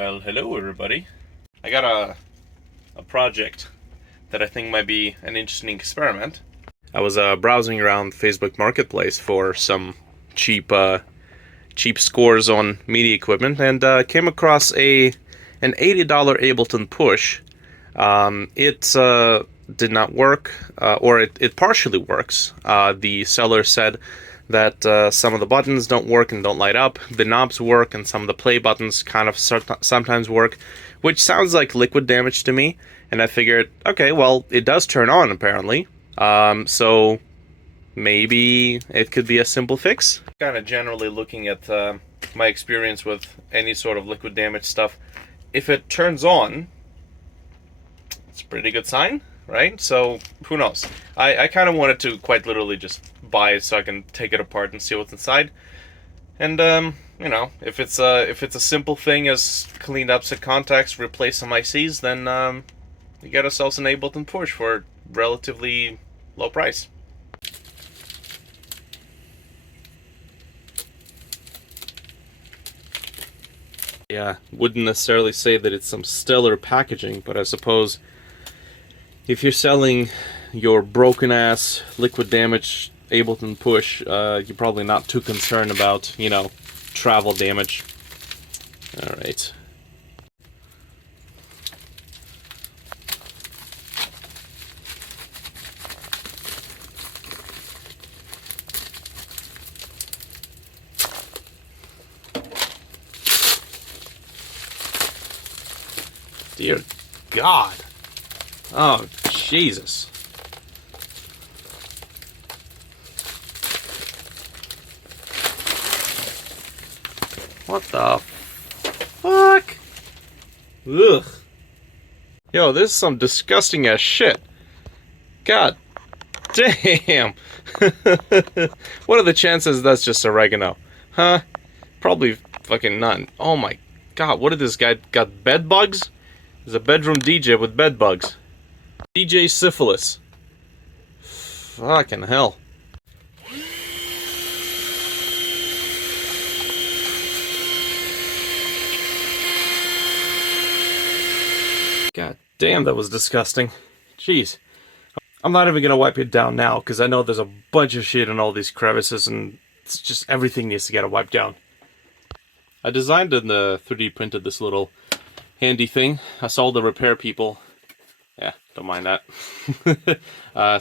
Well, hello everybody. I got a project that I think might be an interesting experiment. I was browsing around Facebook Marketplace for some cheap scores on media equipment and came across an $80 Ableton Push. It did not work, or it partially works. The seller said that some of the buttons don't work and don't light up. The knobs work, and some of the play buttons kind of sometimes work, which sounds like liquid damage to me. And I figured, okay, well, it does turn on apparently, so maybe it could be a simple fix. Kind of generally looking at my experience with any sort of liquid damage stuff, if it turns on, it's a pretty good sign, right? So who knows? I kind of wanted to quite literally just buy it so I can take it apart and see what's inside. And you know, if it's a simple thing as cleaned up set contacts, replace some ICs, then we get ourselves an Ableton Push for a relatively low price. Yeah, wouldn't necessarily say that it's some stellar packaging, but I suppose if you're selling your broken-ass liquid damage Ableton Push, you're probably not too concerned about, you know, travel damage. Alright. Dear God. Oh, Jesus. What the fuck? Ugh. Yo, this is some disgusting ass shit. God damn. What are the chances that's just oregano? Huh? Probably fucking none. Oh my God, what did this guy got? Bed bugs? He's a bedroom DJ with bed bugs. DJ Syphilis. Fucking hell. God damn, that was disgusting. Jeez. I'm not even gonna wipe it down now, because I know there's a bunch of shit in all these crevices, and it's just everything needs to get wiped down. I designed and 3D printed this little handy thing. I saw the repair people. Yeah, don't mind that.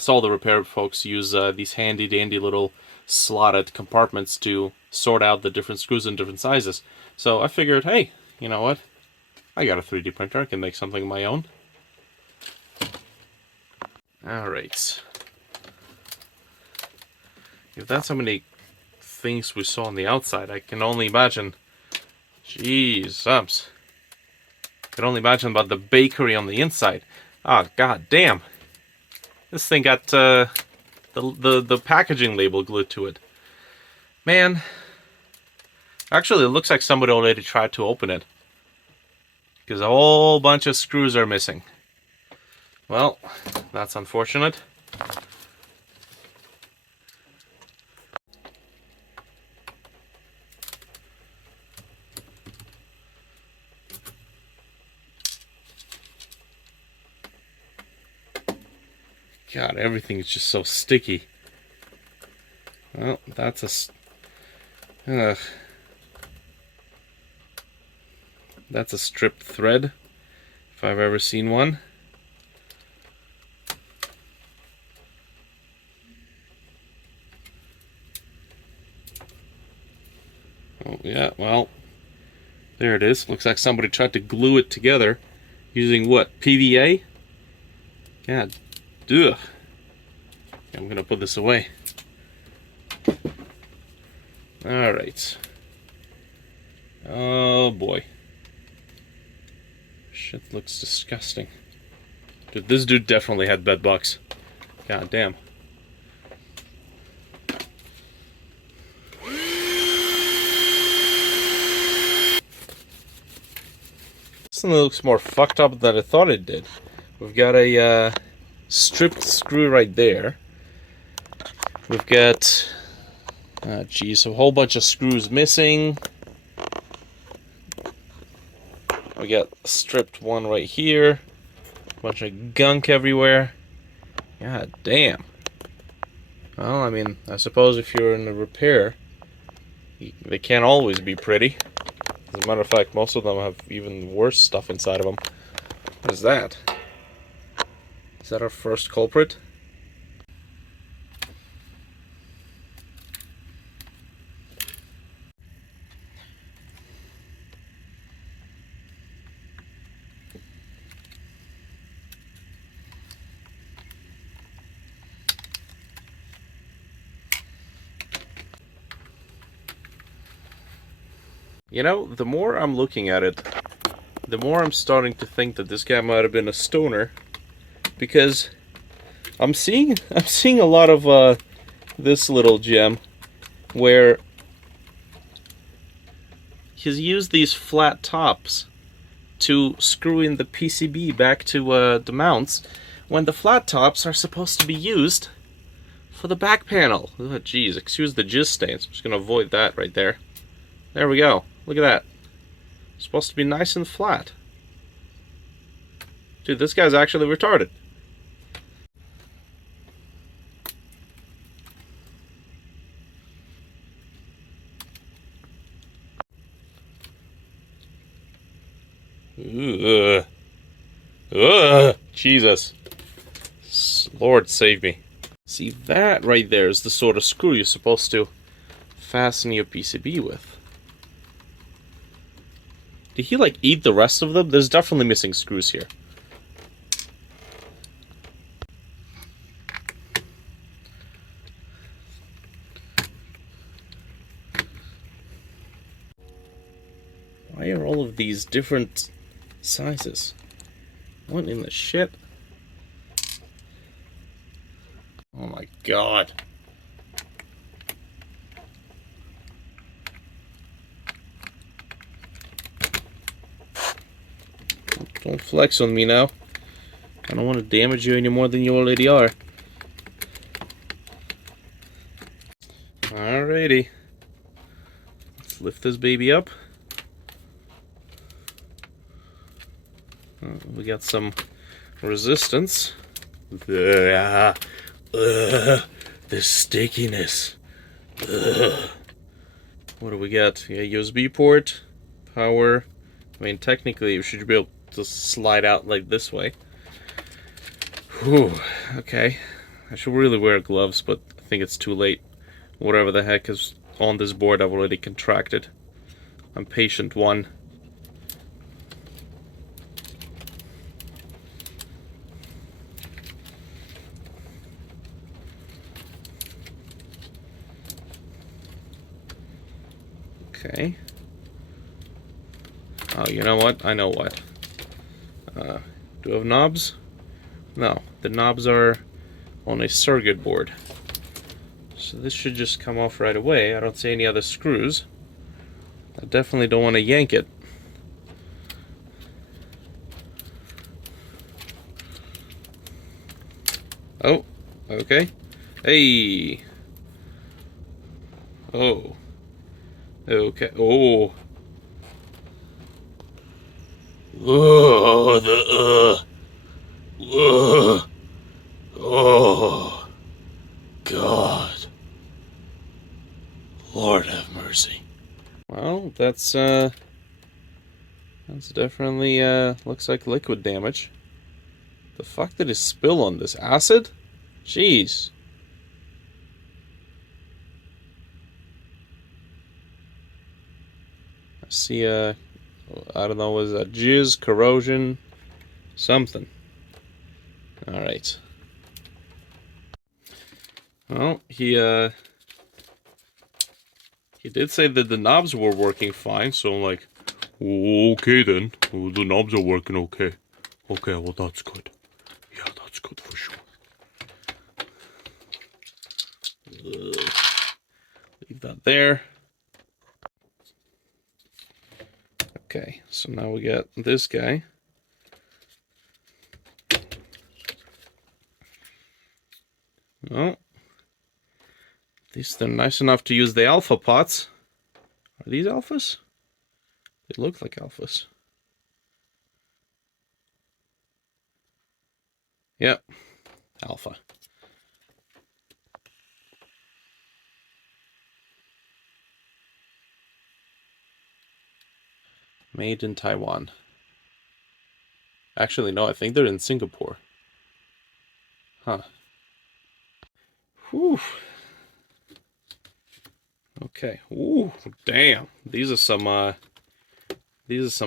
Saw the repair folks use these handy dandy little slotted compartments to sort out the different screws in different sizes. So I figured, hey, you know what? I got a 3D printer. I can make something of my own. Alright. If that's how many things we saw on the outside, I can only imagine. Jeez, ups. I can only imagine about the bakery on the inside. Oh, god damn. This thing got the packaging label glued to it. Man. Actually, it looks like somebody already tried to open it, because a whole bunch of screws are missing. Well, that's unfortunate. God, everything is just so sticky. Well, that's a stripped thread, if I've ever seen one. Oh, yeah, well, there it is. Looks like somebody tried to glue it together using what? PVA? God, ugh. I'm gonna put this away. Alright. Oh boy. Shit looks disgusting. Dude, this dude definitely had bed bugs. God damn. This one looks more fucked up than I thought it did. We've got a stripped screw right there. We've got, geez, a whole bunch of screws missing. We got stripped one right here. Bunch of gunk everywhere. God damn. Well, I mean, I suppose if you're in a repair, they can't always be pretty. As a matter of fact, most of them have even worse stuff inside of them. What is that? Is that our first culprit? You know, the more I'm looking at it, the more I'm starting to think that this guy might have been a stoner, because I'm seeing a lot of this little gem where he's used these flat tops to screw in the PCB back to the mounts, when the flat tops are supposed to be used for the back panel. Oh, geez, excuse the jizz stains. I'm just gonna avoid that right there. There we go. Look at that. It's supposed to be nice and flat. Dude, this guy's actually retarded. Ugh. Ugh. Jesus. Lord save me. See, that right there is the sort of screw you're supposed to fasten your PCB with. Did he, like, eat the rest of them? There's definitely missing screws here. Why are all of these different sizes? What in the shit? Oh my god. Don't flex on me now. I don't want to damage you any more than you already are. Alrighty. Let's lift this baby up. We got some resistance. The stickiness. What do we got? Yeah, USB port, power. I mean, technically, you should be able to slide out like this way. Whew. Okay. I should really wear gloves, but I think it's too late. Whatever the heck is on this board, I've already contracted. I'm patient one. Okay. Oh, you know what? I know what. Do I have knobs? No. The knobs are on a circuit board. So this should just come off right away. I don't see any other screws. I definitely don't want to yank it. Oh, okay. Hey. Oh. Okay. Oh. Oh, oh, God. Lord have mercy. Well, that's definitely, looks like liquid damage. The fuck did it spill on this? Acid? Jeez. I see, I don't know, was that jizz, corrosion, something. Alright. Well, he did say that the knobs were working fine, so I'm like, okay then. Well, the knobs are working okay. Okay, well that's good. Yeah, that's good for sure. Leave that there. Okay, so now we got this guy. Well, at least they're nice enough to use the alpha pots. Are these alphas? They look like alphas. Yep, alpha. Made in Taiwan. Actually, no, I think they're in Singapore. Huh. Whew. Okay. Ooh, damn. These are some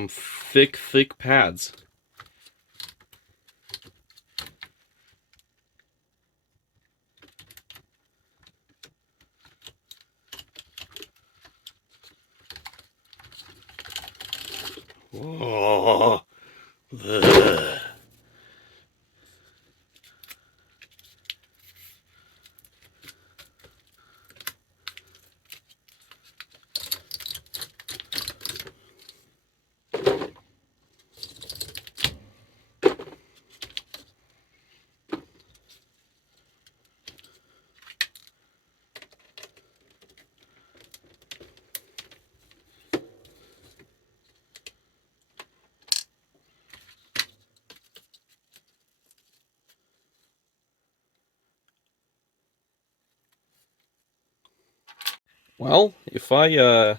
thick pads. Whoa. Ugh. Well, if I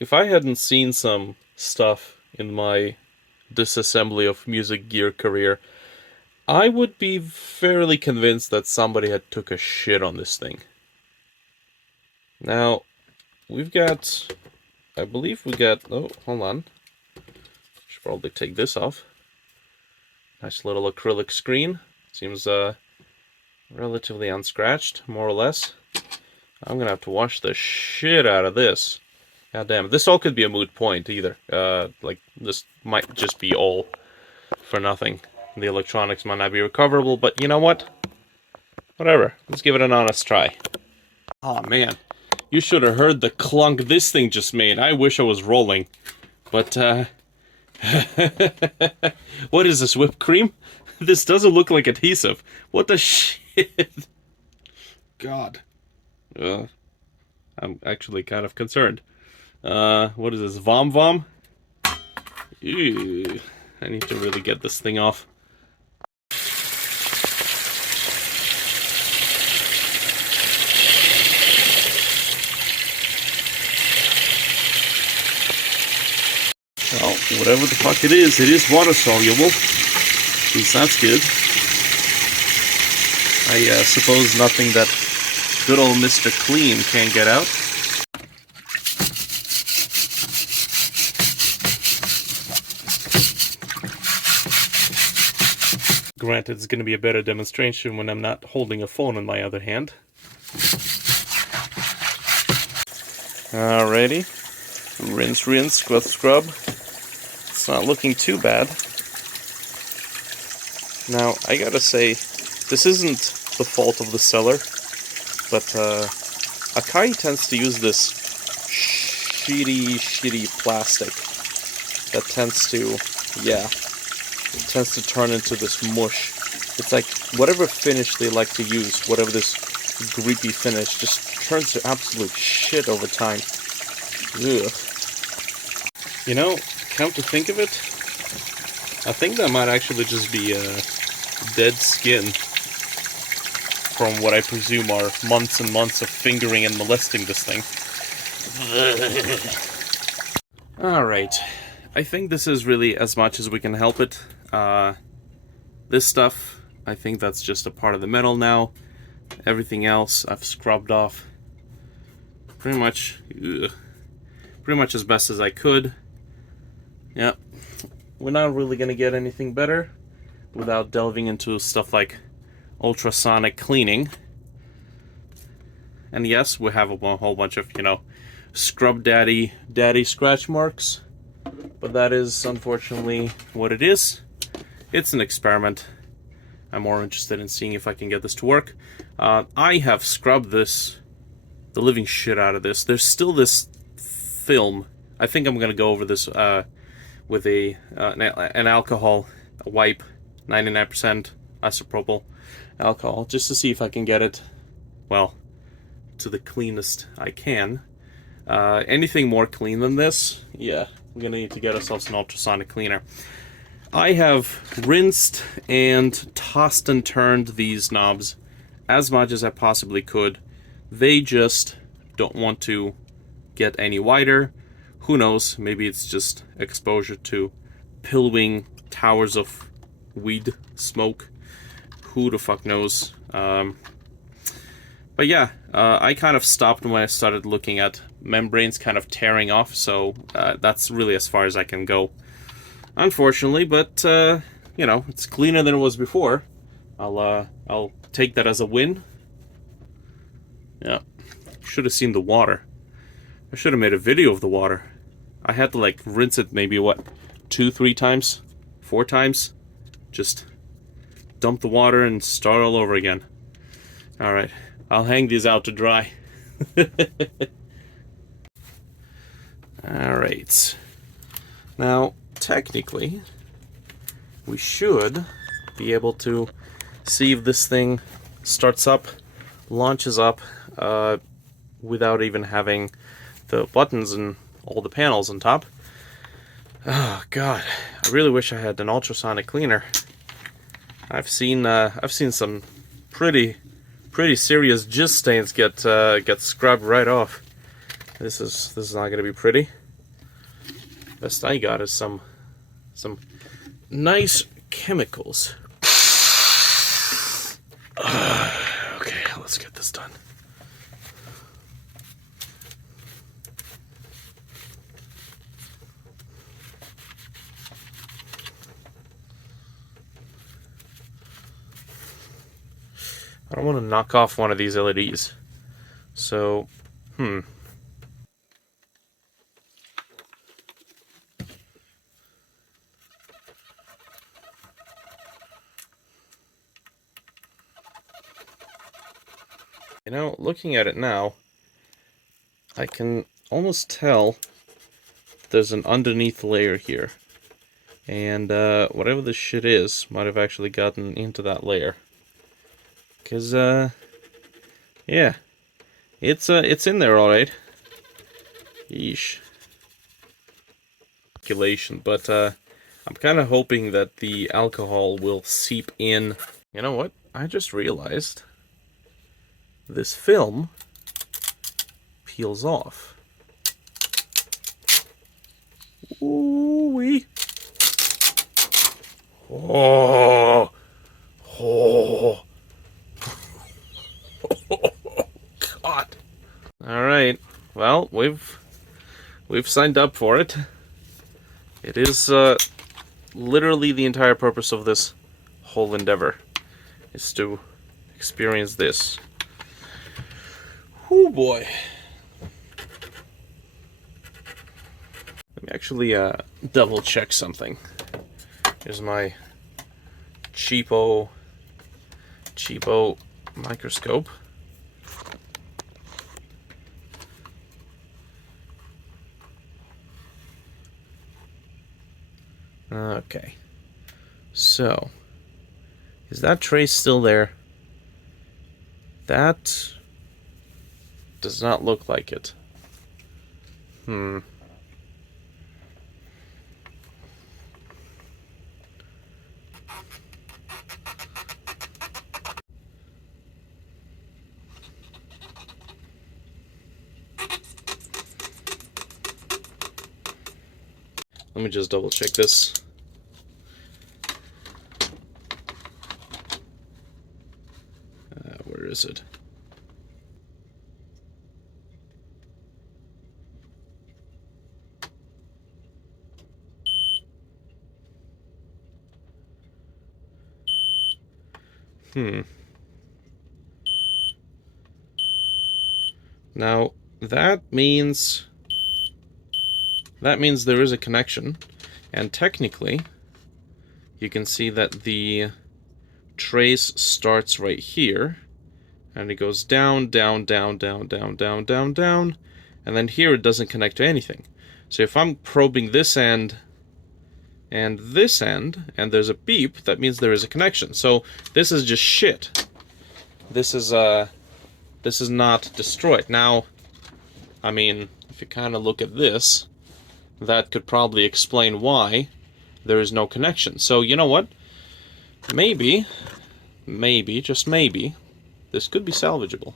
hadn't seen some stuff in my disassembly of music gear career, I would be fairly convinced that somebody had took a shit on this thing. Now, we've got, I believe we got, oh, hold on. Should probably take this off. Nice little acrylic screen. Seems relatively unscratched, more or less. I'm gonna have to wash the shit out of this. God damn, this all could be a moot point either. Like, this might just be all for nothing. The electronics might not be recoverable, but you know what? Whatever. Let's give it an honest try. Oh man, you should have heard the clunk this thing just made. I wish I was rolling. But, what is this, whipped cream? This doesn't look like adhesive. What the shit? God. I'm actually kind of concerned. What is this, Vom Vom? Ew. I need to really get this thing off. Well, whatever the fuck it is water soluble. At least that's good. I suppose nothing that good old Mr. Clean can't get out. Granted, it's going to be a better demonstration when I'm not holding a phone in my other hand. Alrighty. Rinse, rinse, scrub, scrub. It's not looking too bad. Now, I gotta say, this isn't the fault of the seller, but Akai tends to use this shitty plastic that tends to turn into this mush. It's like whatever finish they like to use, whatever this grippy finish, just turns to absolute shit over time. Ugh. You know, come to think of it, I think that might actually just be dead skin from what I presume are months and months of fingering and molesting this thing. Alright, I think this is really as much as we can help it. This stuff, I think that's just a part of the metal now. Everything else I've scrubbed off pretty much as best as I could. Yep, we're not really gonna get anything better without delving into stuff like ultrasonic cleaning. And yes, we have a whole bunch of, scrub daddy scratch marks, but that is unfortunately what it is. It's an experiment. I'm more interested in seeing if I can get this to work. I have scrubbed the living shit out of this. There's still this film. I think I'm gonna go over this with an alcohol wipe, 99% isopropyl alcohol, just to see if I can get it, well, to the cleanest I can. Anything more clean than this, yeah, we're gonna need to get ourselves an ultrasonic cleaner. I have rinsed and tossed and turned these knobs as much as I possibly could. They just don't want to get any wider. Who knows, maybe it's just exposure to billowing towers of weed smoke. Who the fuck knows? But yeah, I kind of stopped when I started looking at membranes kind of tearing off, so that's really as far as I can go. Unfortunately, but you know, it's cleaner than it was before. I'll take that as a win. Yeah, should have seen the water. I should have made a video of the water. I had to like rinse it maybe what, 2-3 times, 4 times. Just dump the water and start all over again. All right, I'll hang these out to dry. All right. Now, technically, we should be able to see if this thing starts up, launches up, without even having the buttons and all the panels on top. Oh god, I really wish I had an ultrasonic cleaner. I've seen some pretty serious jizz stains get scrubbed right off. This is not gonna be pretty. Best I got is some nice chemicals. Okay, let's get this done. I don't want to knock off one of these LEDs. So, You know, looking at it now, I can almost tell there's an underneath layer here. And whatever this shit is might have actually gotten into that layer. Because, yeah, it's in there alright. Yeesh. Speculation, but I'm kind of hoping that the alcohol will seep in. You know what? I just realized this film peels off. Ooh-wee. Oh. Oh. God. All right. Well, we've signed up for it. It is literally the entire purpose of this whole endeavor is to experience this. Oh boy. Let me actually double check something. Here's my cheapo microscope. Okay. So, is that trace still there? That does not look like it. Let me just double check this. Where is it? Now, that means there is a connection, and technically, you can see that the trace starts right here, and it goes down, down, down, down, down, down, down, down, and then here it doesn't connect to anything. So if I'm probing this end and this end, and there's a beep, that means there is a connection. So this is just shit. This is not destroyed. Now, I mean, if you kind of look at this, that could probably explain why there is no connection. So you know what? Maybe, just maybe, this could be salvageable.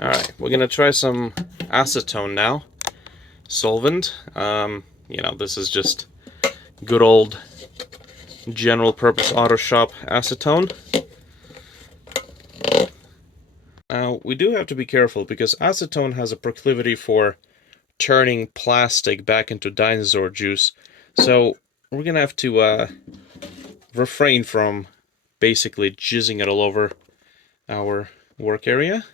Alright, we're gonna try some acetone now. Solvent. You know, this is just good old general purpose auto shop acetone. Now, we do have to be careful because acetone has a proclivity for turning plastic back into dinosaur juice. So we're gonna have to refrain from basically jizzing it all over our work area.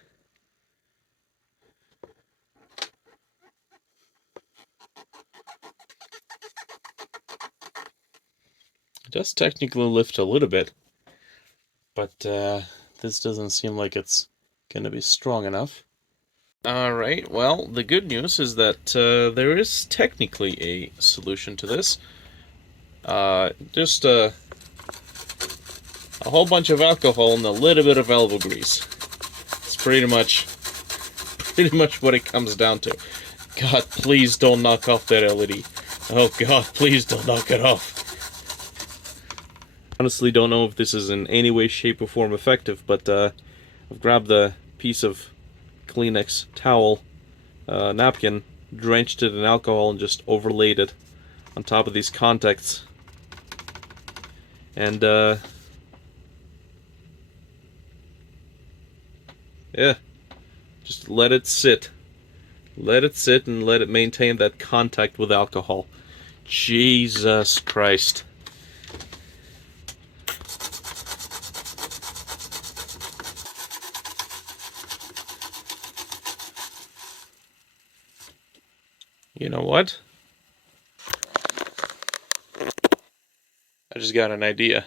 It does technically lift a little bit, but this doesn't seem like it's gonna be strong enough. Alright, well, the good news is that there is technically a solution to this. Just a whole bunch of alcohol and a little bit of elbow grease. It's pretty much what it comes down to. God, please don't knock off that LED. Oh God, please don't knock it off. Honestly, don't know if this is in any way, shape, or form effective, but I've grabbed a piece of Kleenex towel, napkin, drenched it in alcohol, and just overlaid it on top of these contacts. And yeah, just let it sit. Let it sit and let it maintain that contact with alcohol. Jesus Christ. You know what? I just got an idea.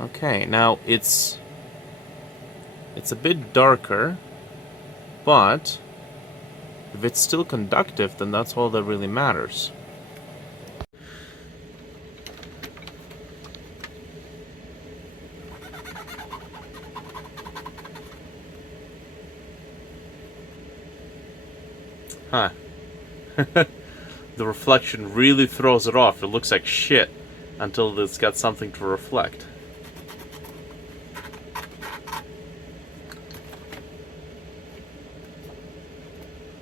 Okay, now it's a bit darker, but if it's still conductive, then that's all that really matters. Huh. The reflection really throws it off. It looks like shit until it's got something to reflect.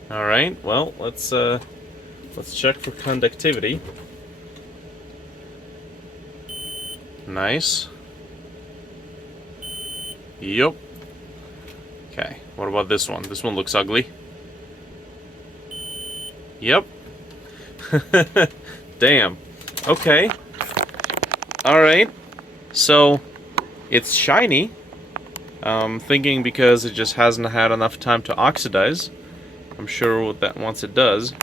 Alright, well, let's check for conductivity. Nice. Yup. Okay, what about this one? This one looks ugly. Yep. Damn. Okay. Alright. So, it's shiny. Thinking because it just hasn't had enough time to oxidize. I'm sure that once it does,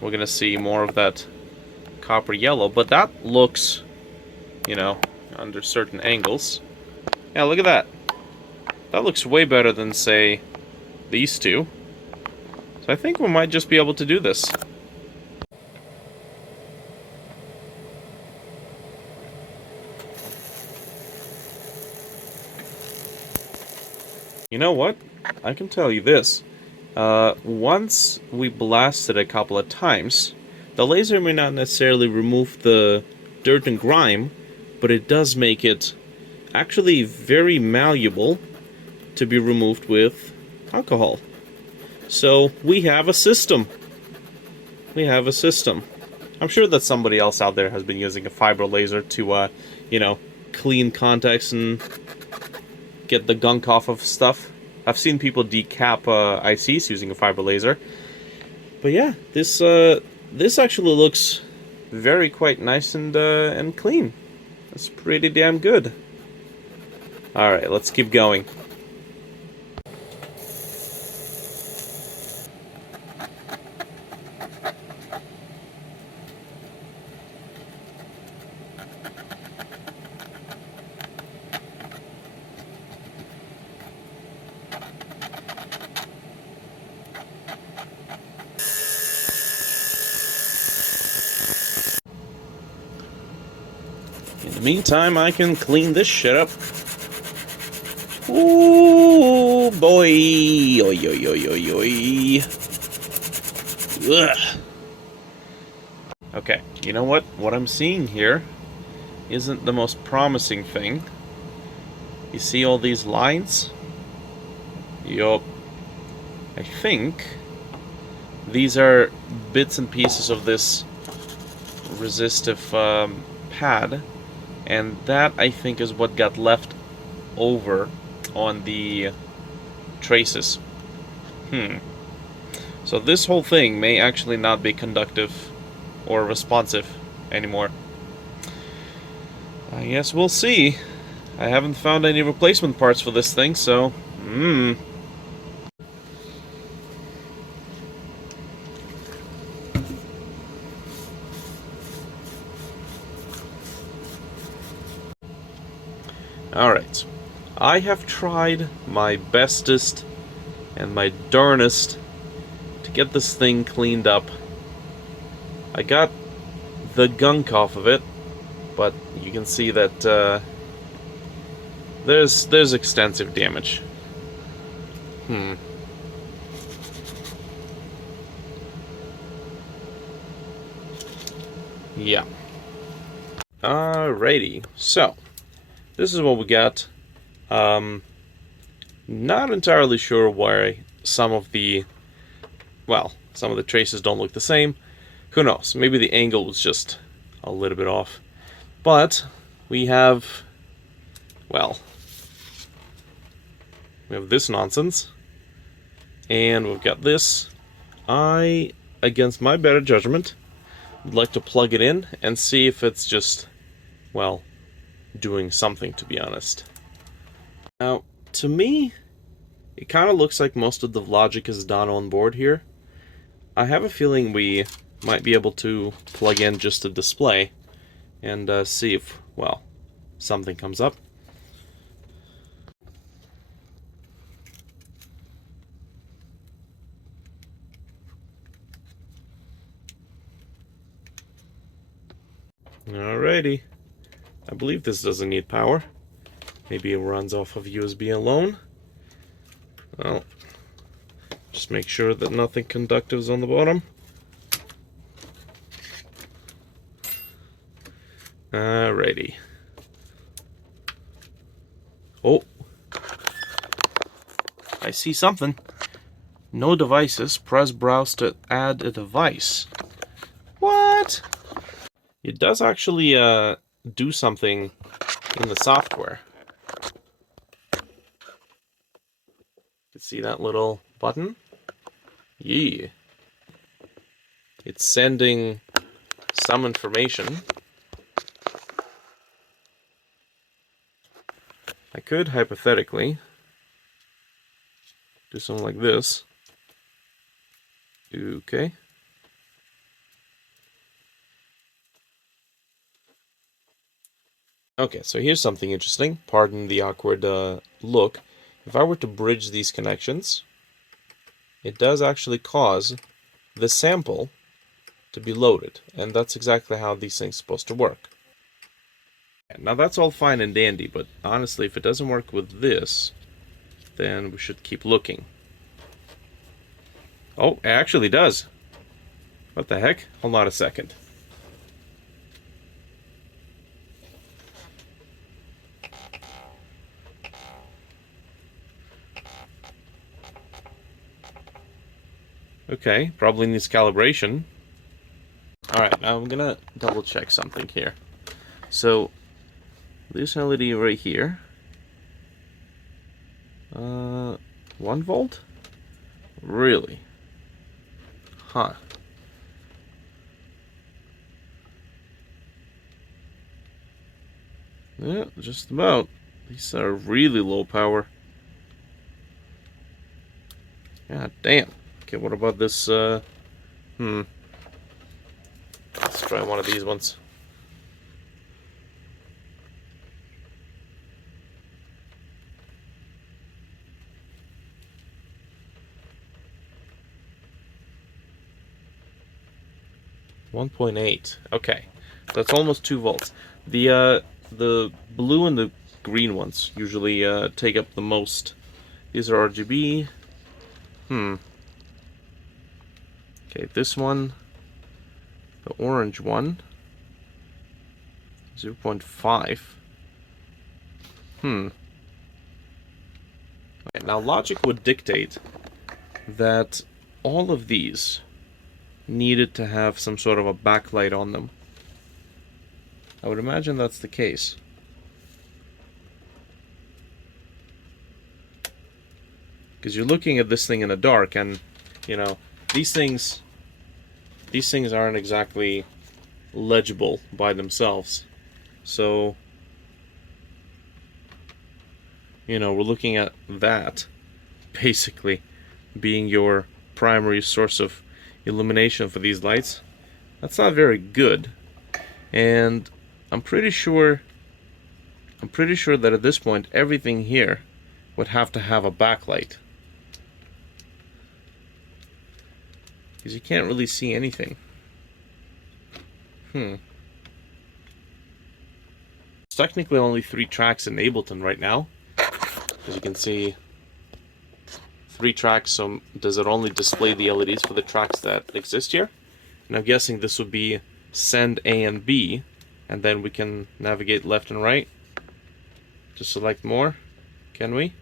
we're gonna see more of that copper yellow. But that looks, you know, under certain angles. Yeah, look at that. That looks way better than, say, these two. So I think we might just be able to do this. You know what? I can tell you this. Once we blast it a couple of times, the laser may not necessarily remove the dirt and grime, but it does make it actually very malleable to be removed with alcohol. So we have a system. We have a system. I'm sure that somebody else out there has been using a fiber laser to, clean contacts and get the gunk off of stuff. I've seen people decap ICs using a fiber laser. But yeah, this actually looks very quite nice and clean. That's pretty damn good. All right, let's keep going. In the meantime, I can clean this shit up. Ooh, boy. Oi, oi, oi, oi, oi. Ugh. Okay, you know what? What I'm seeing here isn't the most promising thing. You see all these lines? Yup. I think these are bits and pieces of this resistive pad, and that I think is what got left over on the traces. So this whole thing may actually not be conductive or responsive anymore. I guess we'll see. I haven't found any replacement parts for this thing, so Alright. I have tried my bestest and my darnest to get this thing cleaned up. I got the gunk off of it, but you can see that there's extensive damage. Yeah. Alrighty, so this is what we got. Not entirely sure why some of the traces don't look the same. Who knows? Maybe the angle was just a little bit off. But we have, well, we have this nonsense, and we've got this. I, against my better judgment, would like to plug it in and see if it's just, well, doing something, to be honest. Now, to me, it kind of looks like most of the logic is done on board here. I have a feeling we might be able to plug in just a display and see if, well, something comes up. Alrighty. I believe this doesn't need power. Maybe it runs off of USB alone. Well, just make sure that nothing conductive is on the bottom. Alrighty. Oh, I see something. No devices. Press browse to add a device. What? It does actually do something in the software. You can see that little button? Yeah. It's sending some information. I could, hypothetically, do something like this. Okay. Okay, so here's something interesting. Pardon the awkward look. If I were to bridge these connections, it does actually cause the sample to be loaded. And that's exactly how these things are supposed to work. Now that's all fine and dandy, but honestly, if it doesn't work with this, then we should keep looking. Oh, it actually does. What the heck? Hold on a second. Okay, probably needs calibration. Alright, now I'm gonna double check something here. So, this LED right here. 1 volt? Really? Huh. Yeah, just about. These are really low power. God damn. Okay, what about this, Let's try one of these ones. .8. Okay, that's almost 2 volts. The blue and the green ones usually take up the most. These are RGB. Okay, this one, the orange one, 0.5. Okay, now logic would dictate that all of these needed to have some sort of a backlight on them. I would imagine that's the case. Because you're looking at this thing in the dark, and, you know, these things aren't exactly legible by themselves. So, you know, we're looking at that basically being your primary source of illumination for these lights. That's not very good. And I'm pretty sure that at this point everything here would have to have a backlight. Because you can't really see anything. It's technically only 3 tracks in Ableton right now. As you can see, 3 tracks, so does it only display the LEDs for the tracks that exist here? And I'm guessing this would be send A and B, and then we can navigate left and right to select more. Can we?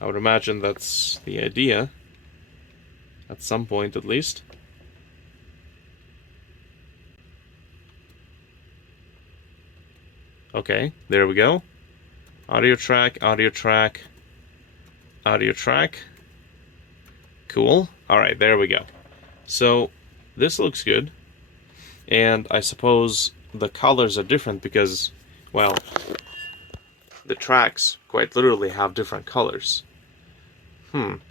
I would imagine that's the idea, at some point at least. Okay, there we go. Audio track, audio track, audio track. Cool. Alright, there we go. So, this looks good. And I suppose the colors are different because, well, the tracks quite literally have different colors.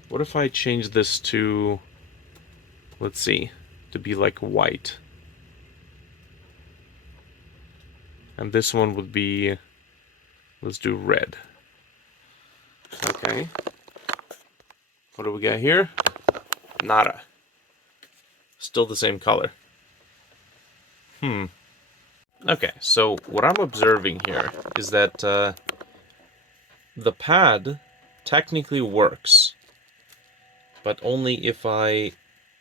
What if I change this to, let's see, to be like white? And this one would be, let's do red. Okay. What do we got here? Nada. Still the same color. Okay, so what I'm observing here is that the pad technically works, but only if I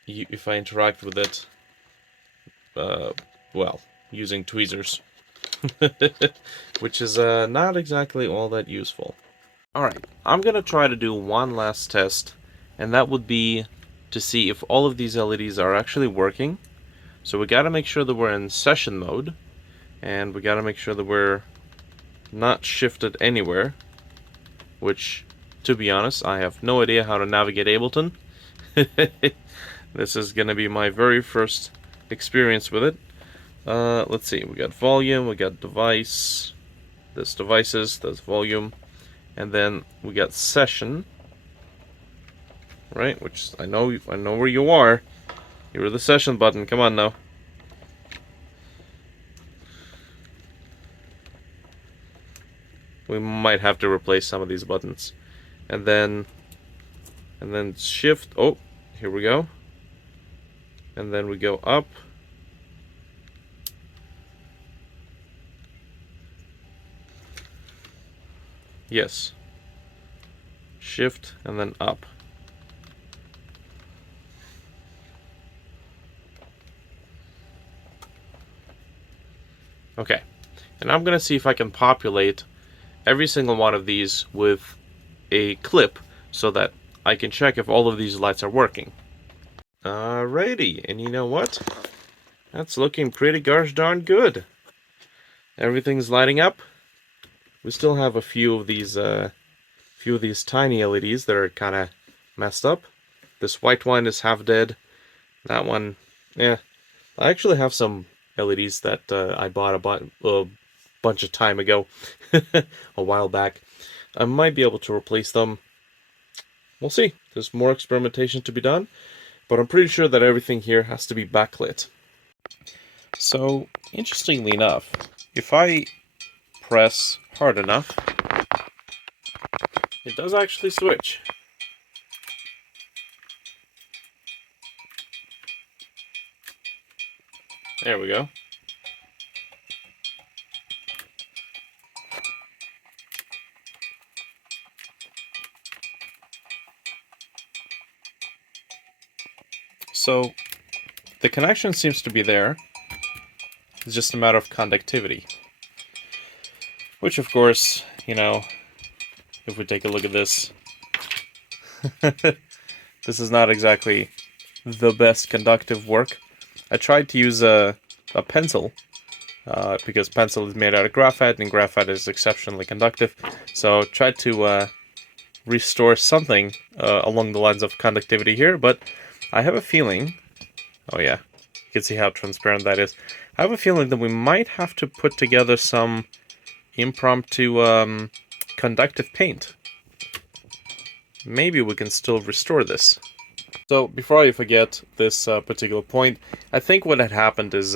interact with it, well, using tweezers, which is not exactly all that useful. Alright, I'm gonna try to do one last test, and that would be to see if all of these LEDs are actually working. So we gotta make sure that we're in session mode, and we gotta make sure that we're not shifted anywhere, which, to be honest, I have no idea how to navigate Ableton. This is gonna be my very first experience with it. Let's see, we got volume, we got device, this devices, that's volume, and then we got session, right? Which I know where you are. You're the session button. Come on now. We might have to replace some of these buttons, and then shift. Oh, here we go. And then we go up. Yes. Shift and then up. Okay, and I'm gonna see if I can populate every single one of these with a clip so that I can check if all of these lights are working. Alrighty, and you know what? That's looking pretty gosh darn good. Everything's lighting up. We still have a few of these tiny LEDs that are kind of messed up. This white one is half dead. That one, yeah. I actually have some LEDs that I bought a bunch of time ago, a while back. I might be able to replace them. We'll see. There's more experimentation to be done, but I'm pretty sure that everything here has to be backlit. So, interestingly enough, if I press hard enough, it does actually switch. There we go. So, the connection seems to be there. It's just a matter of conductivity. Which, of course, you know, if we take a look at this, this is not exactly the best conductive work. I tried to use a pencil, because pencil is made out of graphite, and graphite is exceptionally conductive. So tried to restore something along the lines of conductivity here, but I have a feeling, oh yeah, you can see how transparent that is. I have a feeling that we might have to put together some impromptu conductive paint. Maybe we can still restore this. So, before I forget this particular point, I think what had happened is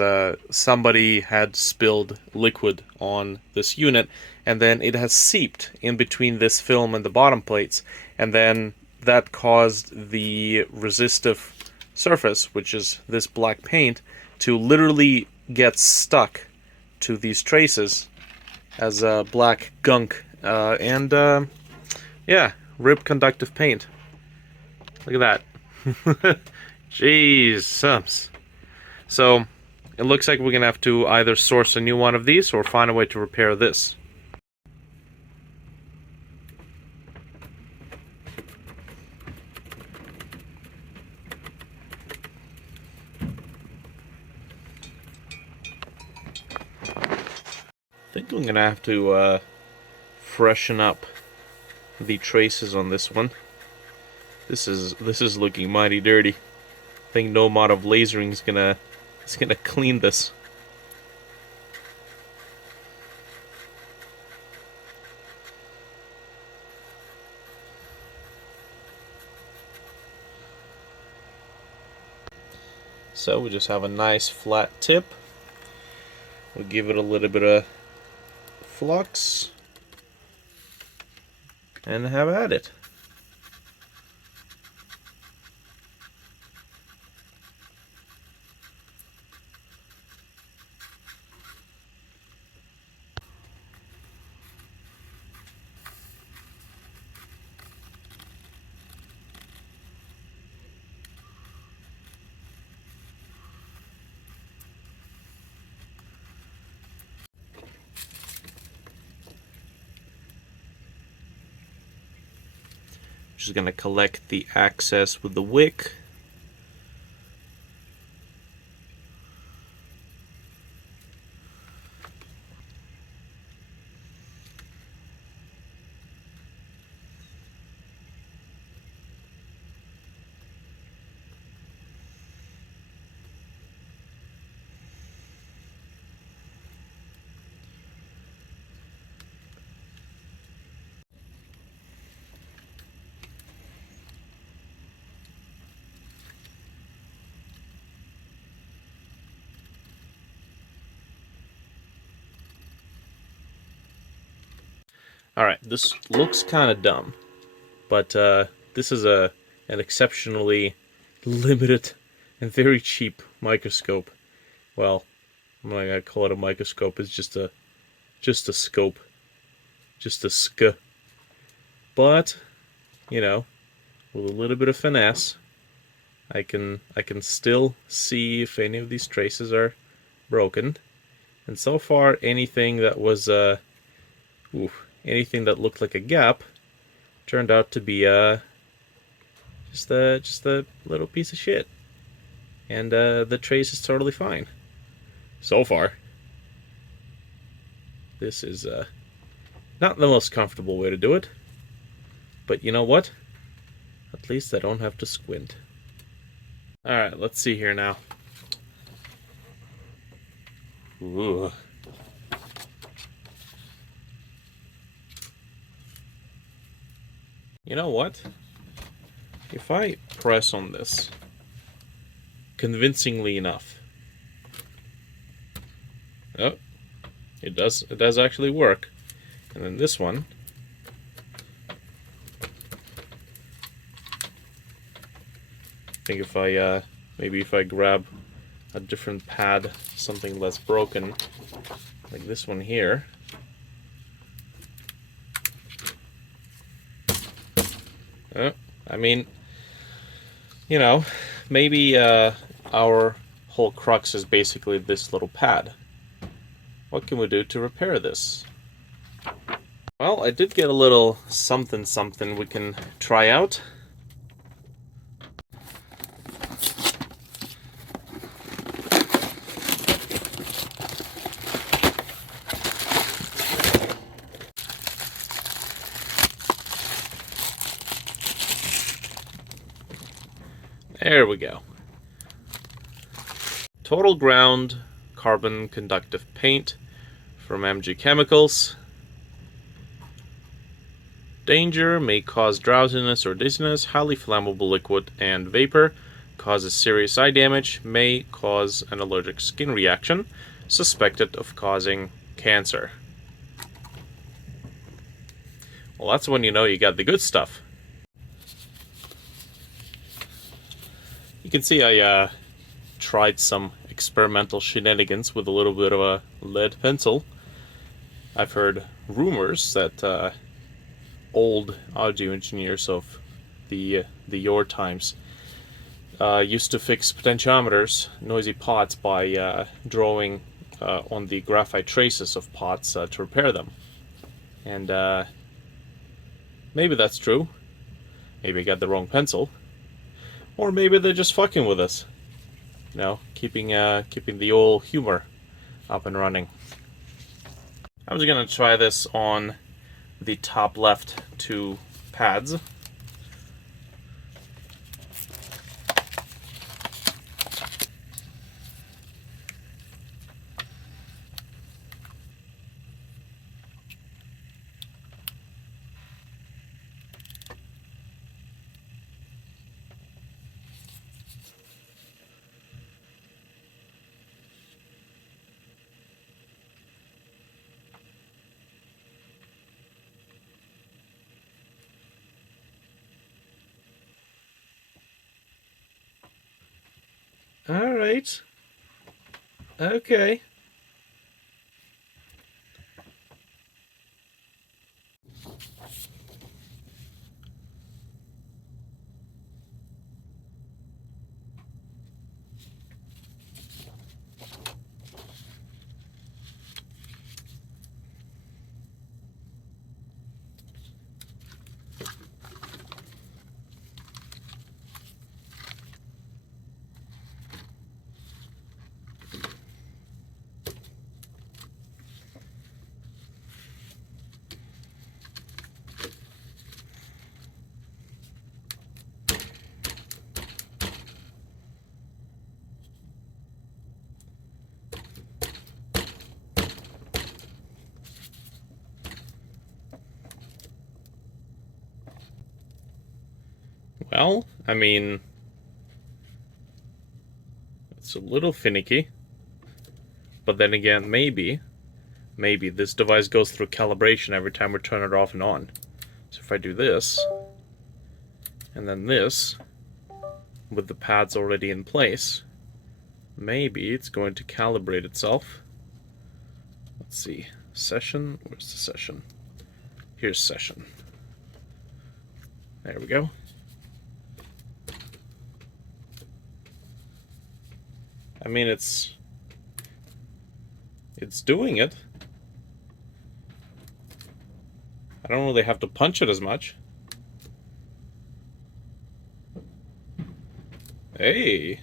somebody had spilled liquid on this unit, and then it has seeped in between this film and the bottom plates, and then that caused the resistive surface, which is this black paint, to literally get stuck to these traces as black gunk, and yeah, rip conductive paint. Look at that. Jeez, subs. So, it looks like we're gonna have to either source a new one of these or find a way to repair this. I think I'm gonna have to freshen up the traces on this one. This is looking mighty dirty. I think no amount of lasering is gonna clean this. So we just have a nice flat tip. We'll give it a little bit of flux and have at it. Just gonna collect the excess with the wick. Alright, this looks kind of dumb, but this is an exceptionally limited and very cheap microscope. Well, I'm not gonna call it a microscope, it's just a scope. Just a sk. But, you know, with a little bit of finesse, I can still see if any of these traces are broken. And so far, anything that was, anything that looked like a gap turned out to be, just a little piece of shit. And, the trace is totally fine. So far. This is, not the most comfortable way to do it. But you know what? At least I don't have to squint. Alright, let's see here now. Ooh. You know what? If I press on this convincingly enough. Oh, it does actually work. And then this one. I think if I maybe if I grab a different pad, something less broken, like this one here. I mean, you know, maybe our whole crux is basically this little pad. What can we do to repair this? Well, I did get a little something we can try out. There we go. Total Ground Carbon Conductive Paint from MG Chemicals. Danger: may cause drowsiness or dizziness, highly flammable liquid and vapor, causes serious eye damage, may cause an allergic skin reaction, suspected of causing cancer. Well, that's when you know you got the good stuff. You can see I tried some experimental shenanigans with a little bit of a lead pencil. I've heard rumors that old audio engineers of the your times used to fix potentiometers, noisy pots, by drawing on the graphite traces of pots to repair them. And maybe that's true. Maybe I got the wrong pencil. Or maybe they're just fucking with us. You know, keeping the old humor up and running. I'm just gonna try this on the top left two pads. All right. Okay. Well, I mean, it's a little finicky. But then again, maybe this device goes through calibration every time we turn it off and on. So if I do this, and then this, with the pads already in place, maybe it's going to calibrate itself. Let's see. Session? Where's the session? Here's session. There we go. I mean, it's It's doing it. I don't really have to punch it as much. Hey.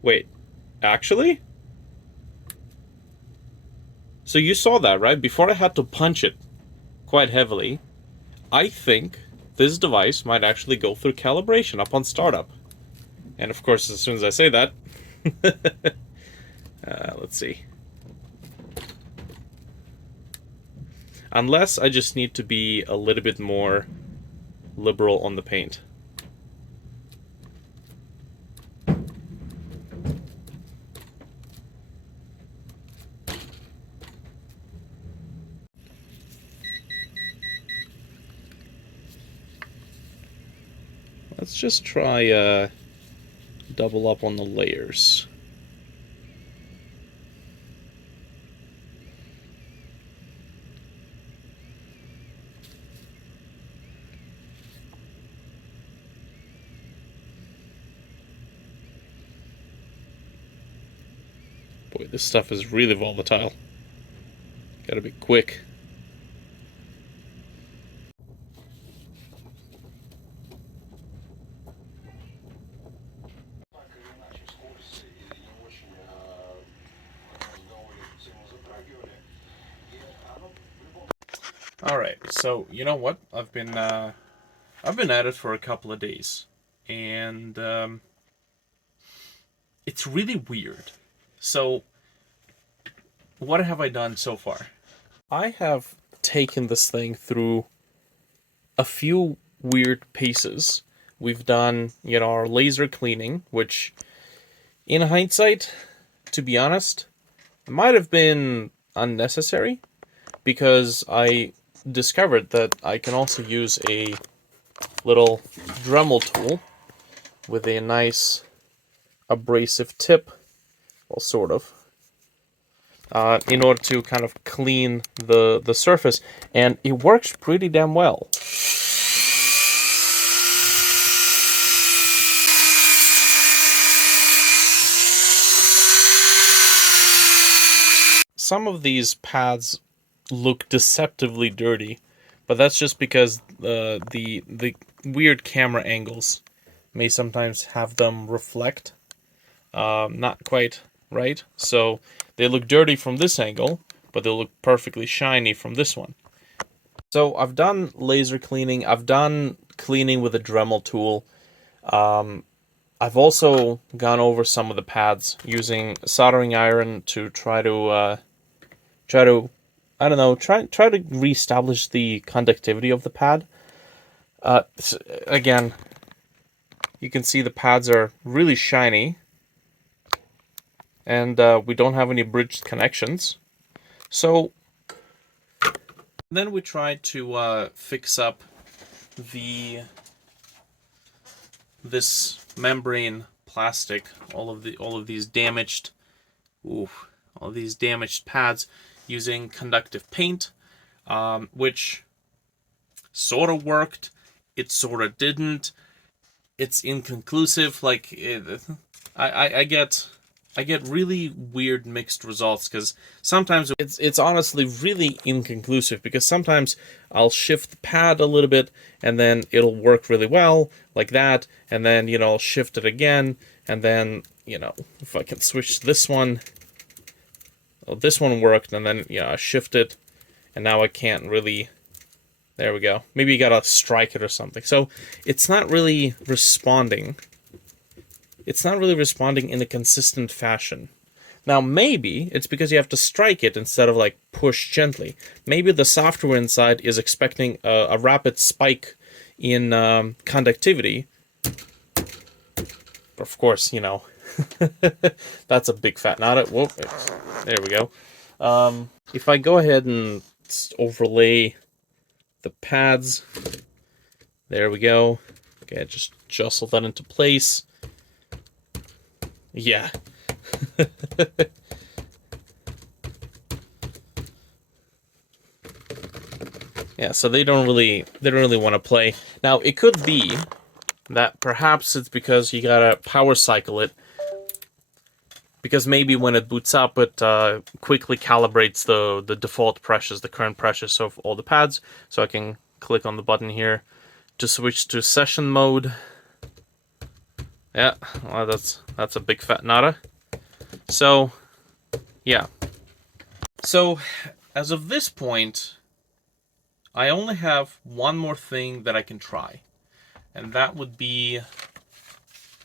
Wait, actually? So you saw that, right? Before I had to punch it quite heavily, I think this device might actually go through calibration upon startup. And of course, as soon as I say that, let's see. Unless I just need to be a little bit more liberal on the paint. Let's just try double up on the layers. Boy, this stuff is really volatile. Gotta be quick. Alright, so you know what? I've been at it for a couple of days, and it's really weird. So, what have I done so far? I have taken this thing through a few weird paces. We've done, our laser cleaning, which, in hindsight, to be honest, might have been unnecessary, because I discovered that I can also use a little Dremel tool with a nice abrasive tip, well, sort of, in order to kind of clean the surface, and it works pretty damn well. Some of these pads look deceptively dirty, but that's just because the weird camera angles may sometimes have them reflect not quite right. So they look dirty from this angle, but they look perfectly shiny from this one. So I've done laser cleaning. I've done cleaning with a Dremel tool. I've also gone over some of the pads using soldering iron to try to I don't know, try to reestablish the conductivity of the pad. Again, you can see the pads are really shiny, and we don't have any bridged connections. So then we tried to fix up this membrane plastic, all of these damaged pads, using conductive paint, which sort of worked, it sort of didn't. It's inconclusive. Like I get really weird mixed results, because sometimes it's honestly really inconclusive, because sometimes I'll shift the pad a little bit and then it'll work really well like that, and then I'll shift it again, and then if I can switch this one. Well, this one worked, and then I shift it, and now I can't really. There we go. Maybe you gotta strike it or something. So it's not really responding. It's not really responding in a consistent fashion. Now maybe it's because you have to strike it instead of like push gently. Maybe the software inside is expecting a rapid spike in conductivity. But of course, that's a big fat nut. Whoop. There we go. If I go ahead and overlay the pads, there we go. Okay, just jostle that into place. Yeah. Yeah, so they don't really want to play. Now, it could be that perhaps it's because you gotta power cycle it because maybe when it boots up, it quickly calibrates the default pressures, the current pressures of all the pads. So I can click on the button here to switch to session mode. Yeah, well, that's a big fat nada. So, yeah. So, as of this point, I only have one more thing that I can try, and that would be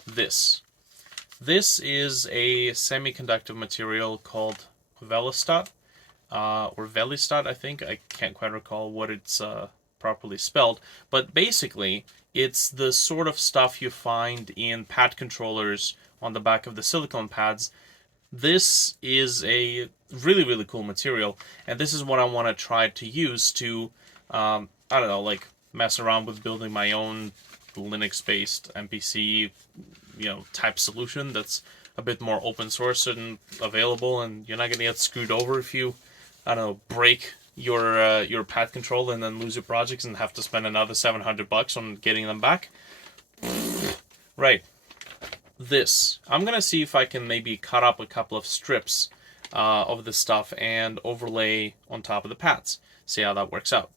this. This is a semiconductor material called Velistat, or Velistat, I think. I can't quite recall what it's properly spelled, but basically, it's the sort of stuff you find in pad controllers on the back of the silicone pads. This is a really, really cool material, and this is what I want to try to use to, I don't know, like mess around with building my own Linux-based MPC, type solution that's a bit more open source and available, and you're not gonna get screwed over if you, I don't know, break your pad controller and then lose your projects and have to spend another $700 on getting them back. Right. This. I'm gonna see if I can maybe cut up a couple of strips of this stuff and overlay on top of the pads. See how that works out.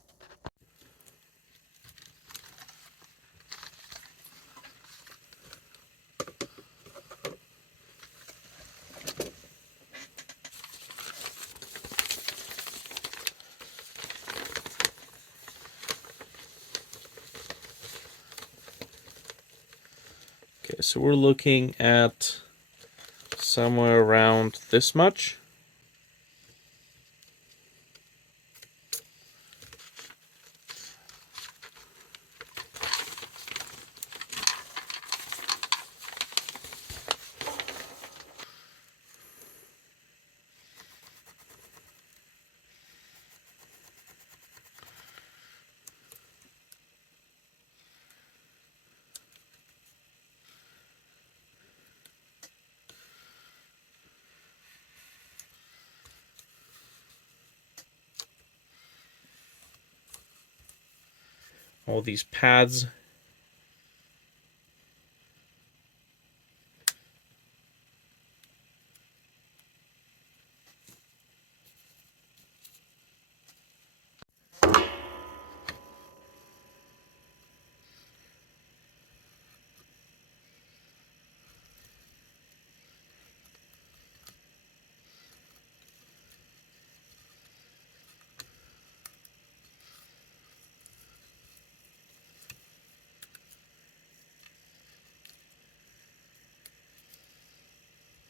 Okay, so we're looking at somewhere around this much. All these pads.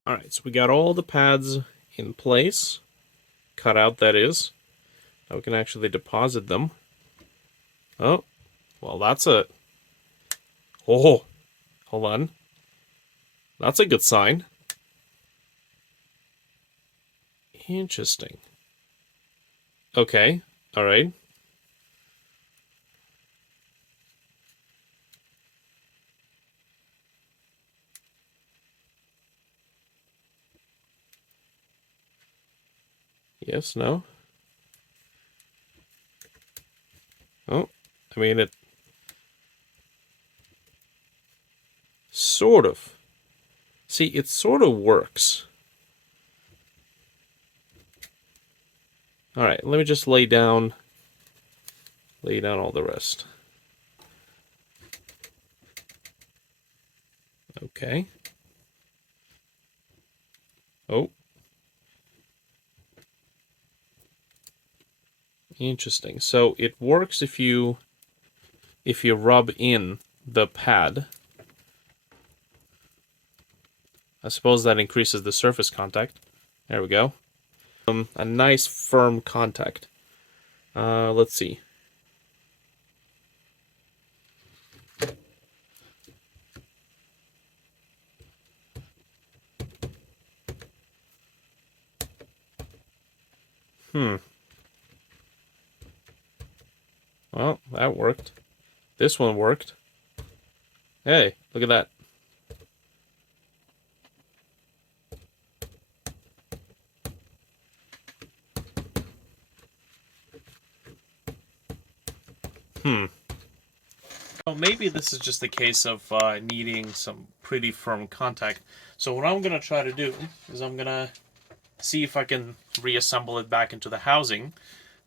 Alright, so we got all the pads in place, cut out that is. Now we can actually deposit them. Oh, well that's a... Oh, hold on. That's a good sign. Interesting. Okay, alright. Yes, no? Oh, I mean it... Sort of. See, it sort of works. Alright, let me just lay down all the rest. Okay. Oh. Interesting. So it works if you rub in the pad. I suppose that increases the surface contact. There we go. A nice firm contact. Let's see. Well, that worked. This one worked. Hey, look at that. Maybe this is just a case of needing some pretty firm contact. So what I'm going to try to do is I'm going to see if I can reassemble it back into the housing.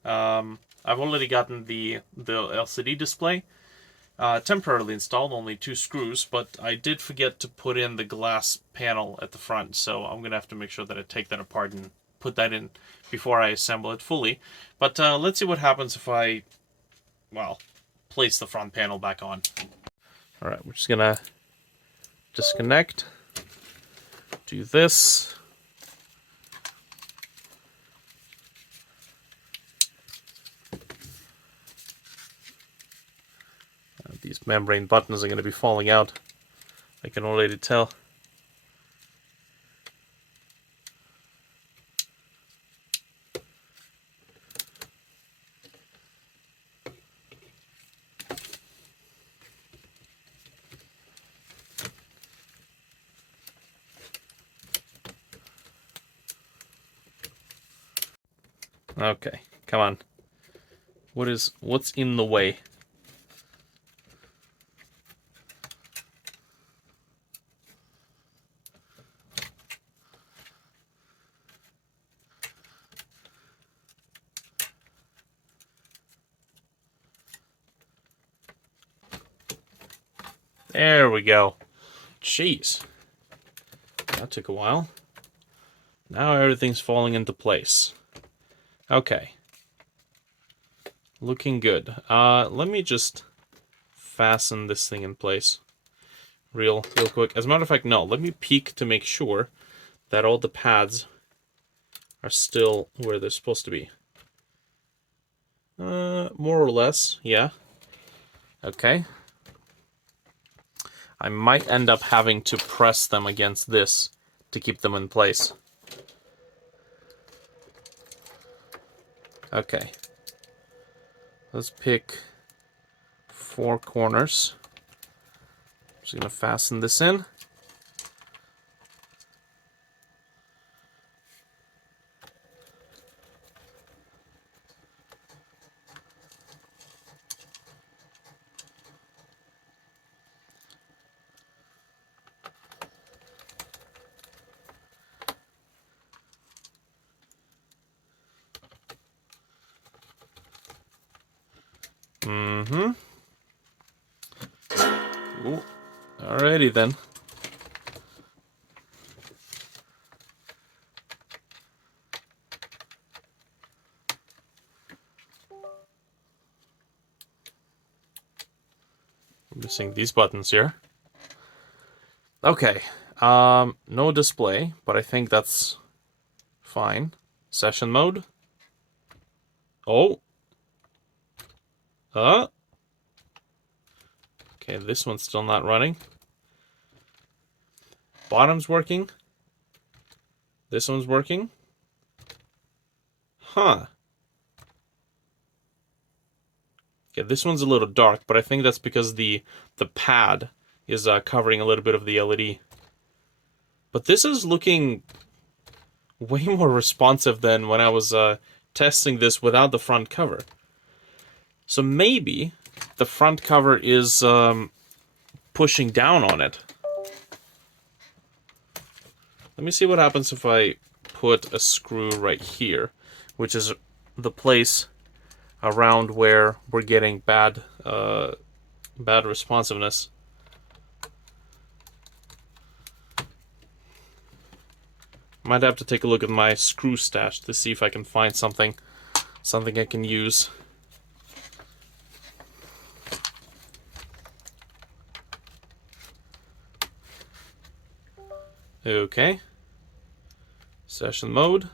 I've already gotten the LCD display temporarily installed, only 2 screws, but I did forget to put in the glass panel at the front, so I'm going to have to make sure that I take that apart and put that in before I assemble it fully. But let's see what happens if I, well, place the front panel back on. Alright, we're just going to disconnect, do this. These membrane buttons are going to be falling out. I can already tell. Okay, come on. What's in the way? There we go. Jeez. That took a while. Now everything's falling into place. Okay. Looking good. Let me just fasten this thing in place real quick. As a matter of fact, no. Let me peek to make sure that all the pads are still where they're supposed to be. More or less, yeah. Okay. I might end up having to press them against this to keep them in place. Okay. Let's pick 4 corners. Just gonna fasten this in. Ooh. Alrighty then. I'm missing these buttons here. Okay. No display, but I think that's fine. Session mode. Oh. Okay, this one's still not running. Bottom's working. This one's working. Huh. Okay, this one's a little dark, but I think that's because the pad is covering a little bit of the LED. But this is looking way more responsive than when I was testing this without the front cover. So maybe the front cover is pushing down on it. Let me see what happens if I put a screw right here, which is the place around where we're getting bad responsiveness. Might have to take a look at my screw stash to see if I can find something I can use. Okay. Session mode.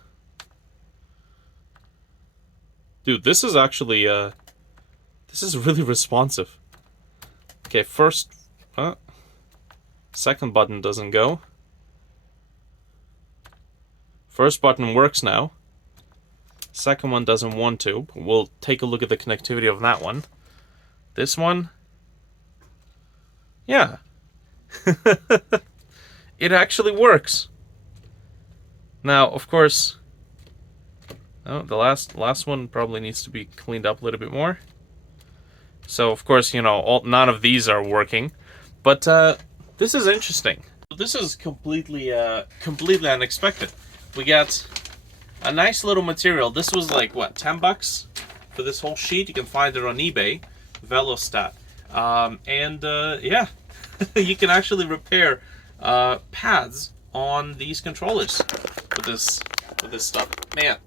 Dude, this is actually, this is really responsive. Okay, first, second button doesn't go. First button works now. Second one doesn't want to, but we'll take a look at the connectivity of that one. This one, yeah. It actually works. Now, of course, oh, the last one probably needs to be cleaned up a little bit more. So of course, you know, none of these are working, but this is interesting. This is completely unexpected. We got a nice little material. This was like what, $10 for this whole sheet? You can find it on eBay, Velostat, and yeah, you can actually repair pads on these controllers with this stuff. Man,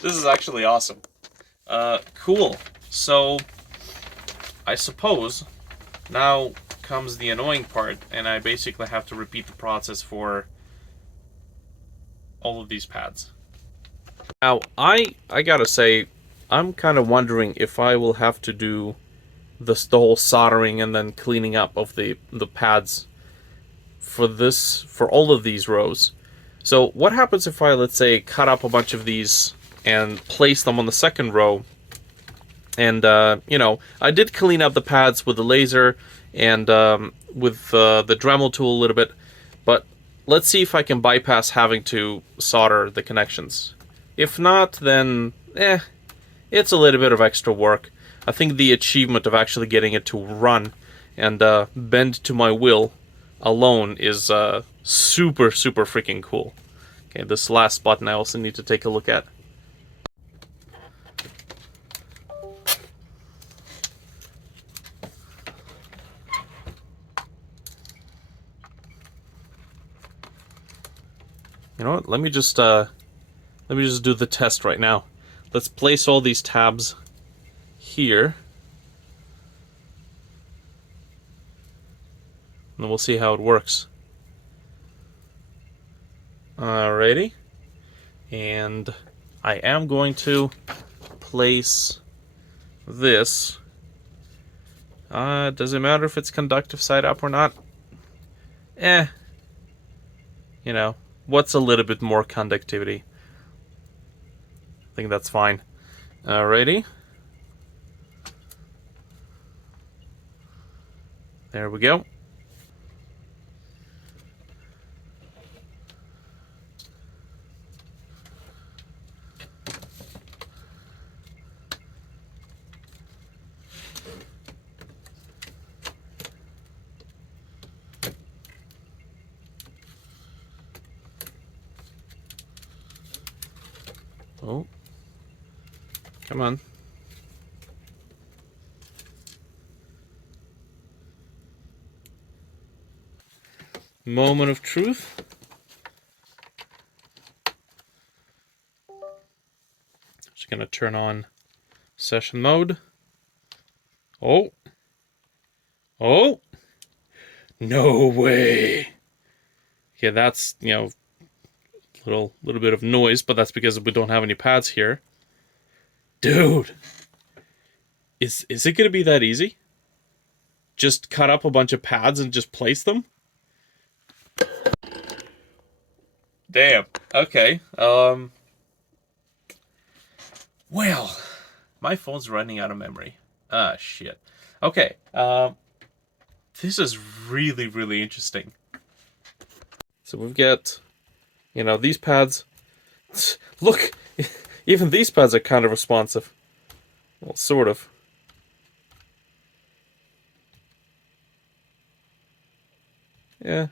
this is actually awesome. Cool. So, I suppose now comes the annoying part, and I basically have to repeat the process for all of these pads. Now, I gotta say, I'm kind of wondering if I will have to do the whole soldering and then cleaning up of the pads for all of these rows. So what happens if I, let's say, cut up a bunch of these and place them on the second row? And, you know, I did clean up the pads with the laser and with the Dremel tool a little bit, but let's see if I can bypass having to solder the connections. If not, then, it's a little bit of extra work. I think the achievement of actually getting it to run and bend to my will alone is super, super freaking cool. Okay, this last button I also need to take a look at. You know what? Let me just do the test right now. Let's place all these tabs here, and we'll see how it works. Alrighty, and I am going to place this. Does it matter if it's conductive side up or not? You know, what's a little bit more conductivity? I think that's fine. Alrighty. There we go. Oh. Come on. Moment of truth. Just gonna turn on session mode. Oh. Oh. No way. Yeah, that's, you know, little bit of noise, but that's because we don't have any pads here. Dude. Is it gonna be that easy? Just cut up a bunch of pads and just place them? Damn. Okay. Well, my phone's running out of memory. Ah, shit. Okay. This is really, really interesting. So we've got, you know, these pads. Look, even these pads are kind of responsive. Well, sort of. Yeah.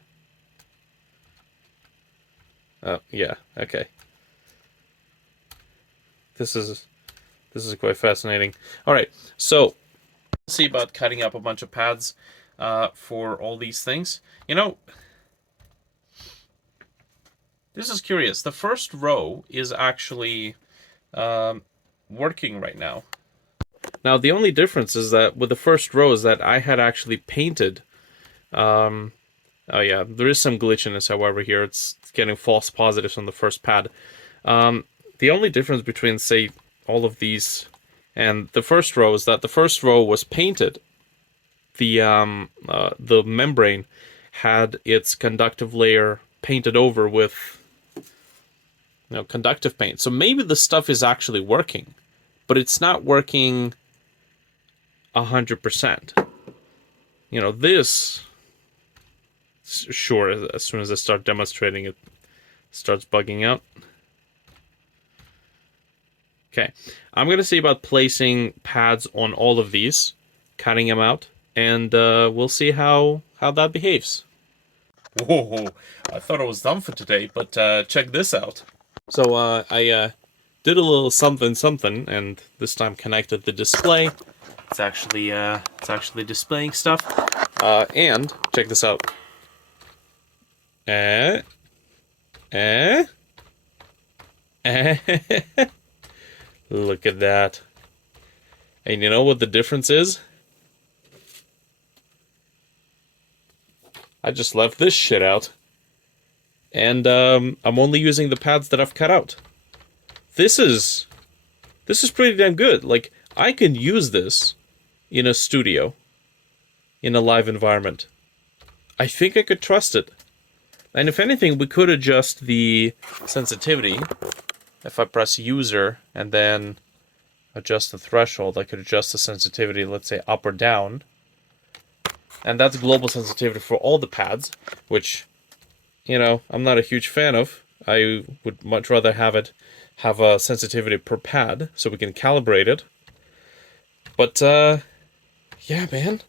Oh, yeah. Okay. This is quite fascinating. All right, so let's see about cutting up a bunch of pads for all these things. You know, this is curious. The first row is actually working right now. Now, the only difference is that with the first row is that I had actually painted. Oh yeah, there is some glitchiness, however, here. It's getting false positives on the first pad. The only difference between, say, all of these and the first row is that the first row was painted. The membrane had its conductive layer painted over with, you know, conductive paint. So maybe the stuff is actually working, but it's not working 100%. You know, this, sure, as soon as I start demonstrating it, starts bugging out. Okay, I'm going to see about placing pads on all of these, cutting them out, and we'll see how that behaves. Whoa, I thought I was done for today, but check this out. So I did a little something something, and this time connected the display. It's actually displaying stuff. And check this out. Eh, eh, eh. Look at that. And you know what the difference is? I just left this shit out. And I'm only using the pads that I've cut out. This is pretty damn good. Like, I can use this in a studio, in a live environment. I think I could trust it. And if anything, we could adjust the sensitivity. If I press user and then adjust the threshold, I could adjust the sensitivity, let's say up or down. And that's global sensitivity for all the pads, which, you know, I'm not a huge fan of. I would much rather have a sensitivity per pad so we can calibrate it. But, yeah, man.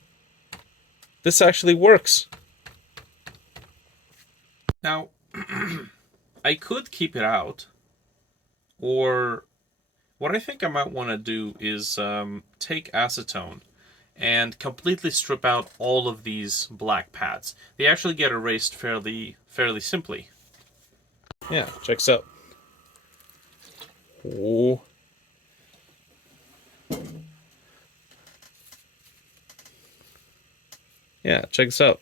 This actually works. Now, I could keep it out, or what I think I might want to do is take acetone and completely strip out all of these black pads. They actually get erased fairly simply. Yeah, checks out. Oh. Yeah, check this out.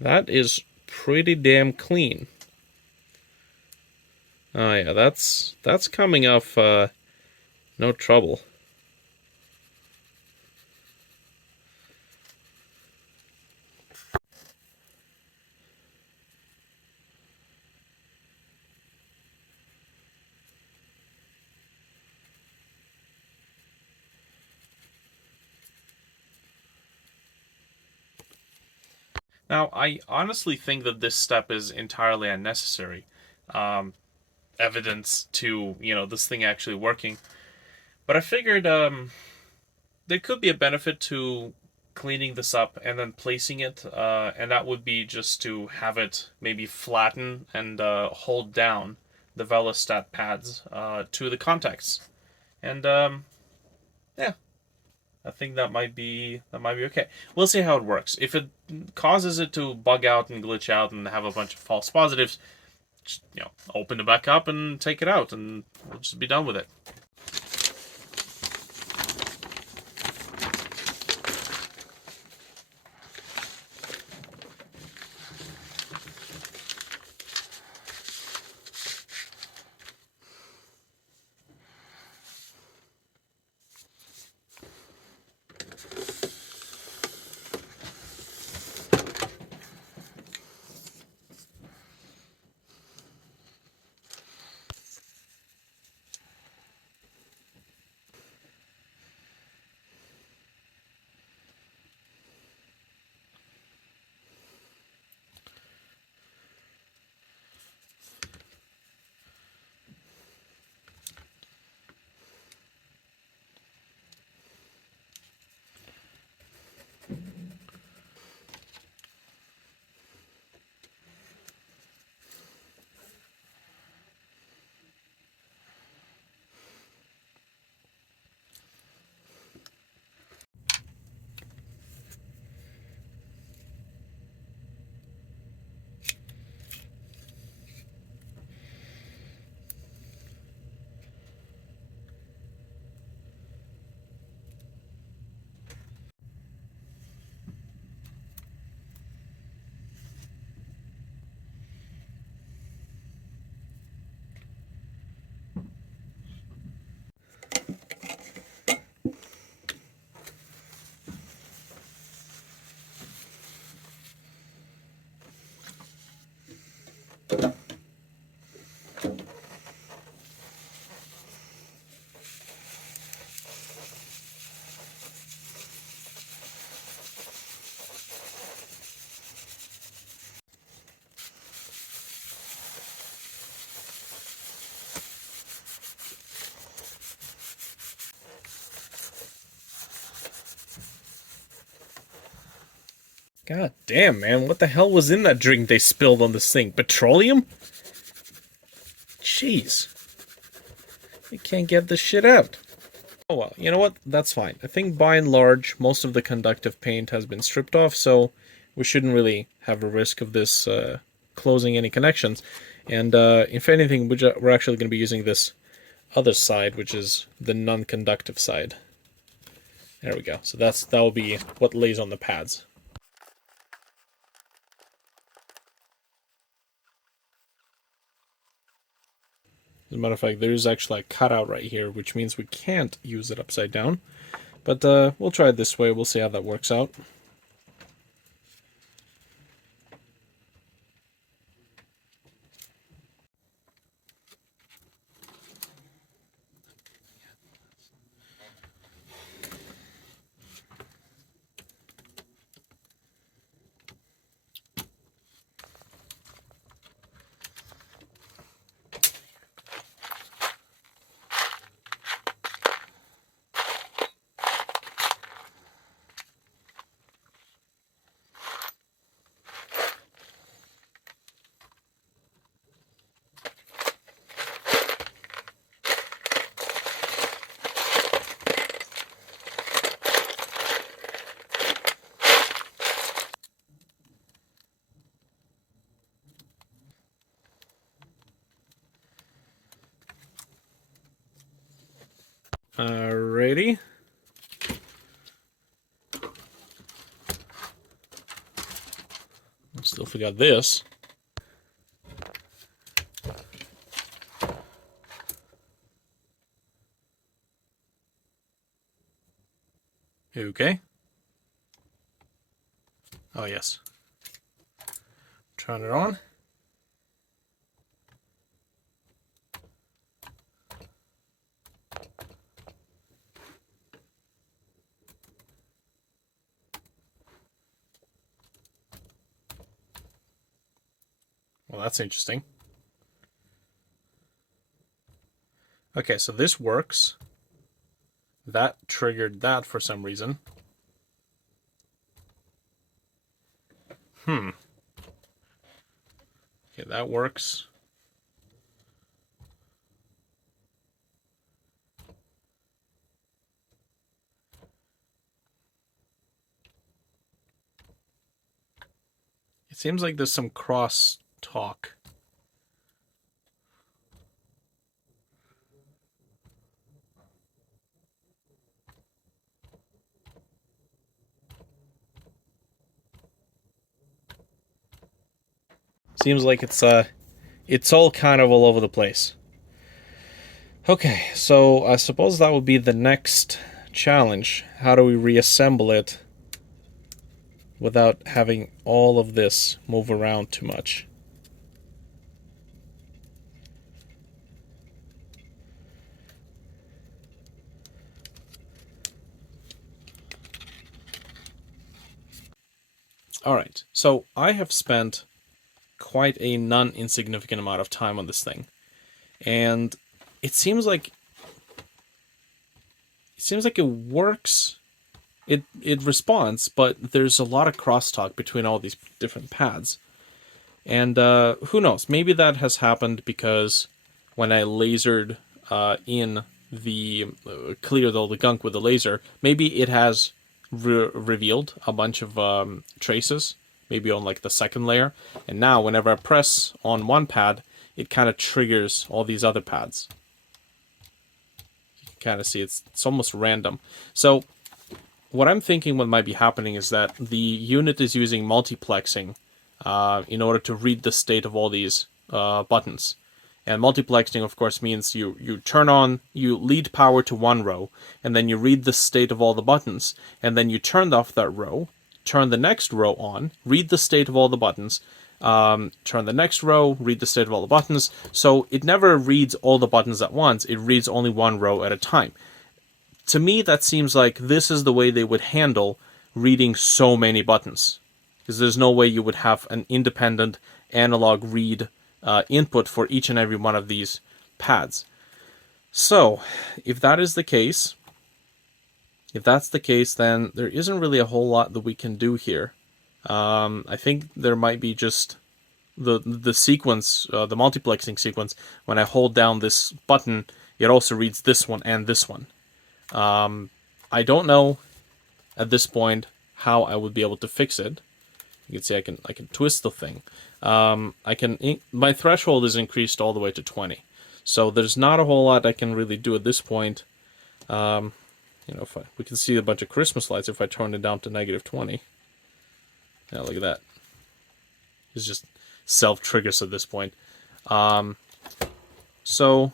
That is pretty damn clean. Oh yeah, that's coming off no trouble. Now, I honestly think that this step is entirely unnecessary. Evidence to, you know, this thing actually working. But I figured there could be a benefit to cleaning this up and then placing it, and that would be just to have it maybe flatten and hold down the Velostat pads to the contacts. And yeah, I think that might be okay. We'll see how it works. If it causes it to bug out and glitch out and have a bunch of false positives, just, you know, open it back up and take it out, and we'll just be done with it. God damn, man. What the hell was in that drink they spilled on the sink? Petroleum? Jeez. You can't get this shit out. Oh well, you know what? That's fine. I think by and large, most of the conductive paint has been stripped off, so we shouldn't really have a risk of this closing any connections. And if anything, we're actually going to be using this other side, which is the non-conductive side. There we go. So that will be what lays on the pads. As a matter of fact, there's actually a cutout right here, which means we can't use it upside down. But we'll try it this way. We'll see how that works out. Alrighty. Still forgot this. Okay. Oh yes. Turn it on. Well, that's interesting. Okay, so this works. That triggered that for some reason. Okay, that works. It seems like there's some cross talk. Seems like it's all kind of all over the place. Okay, so I suppose that would be the next challenge. How do we reassemble it without having all of this move around too much? Alright, so I have spent quite a non-insignificant amount of time on this thing. And it seems like it works. It responds, but there's a lot of crosstalk between all these different pads. And who knows? Maybe that has happened because when I lasered in the cleared all the gunk with the laser, maybe it has revealed a bunch of traces, maybe on like the second layer. And now whenever I press on one pad, it kind of triggers all these other pads. You can kind of see it's almost random. So what I'm thinking what might be happening is that the unit is using multiplexing in order to read the state of all these buttons. And multiplexing, of course, means you lead power to one row, and then you read the state of all the buttons, and then you turn off that row, turn the next row on, read the state of all the buttons, turn the next row, read the state of all the buttons. So it never reads all the buttons at once, it reads only one row at a time. To me, that seems like this is the way they would handle reading so many buttons. Because there's no way you would have an independent analog read input for each and every one of these pads. So, if that is the case, then there isn't really a whole lot that we can do here. I think there might be just the sequence, the multiplexing sequence. When I hold down this button, it also reads this one and this one. I don't know at this point how I would be able to fix it. You can see I can twist the thing. My threshold is increased all the way to 20, so there's not a whole lot I can really do at this point. If we can see a bunch of Christmas lights if I turn it down to -20. Yeah, look at that. It's just self-triggers at this point. So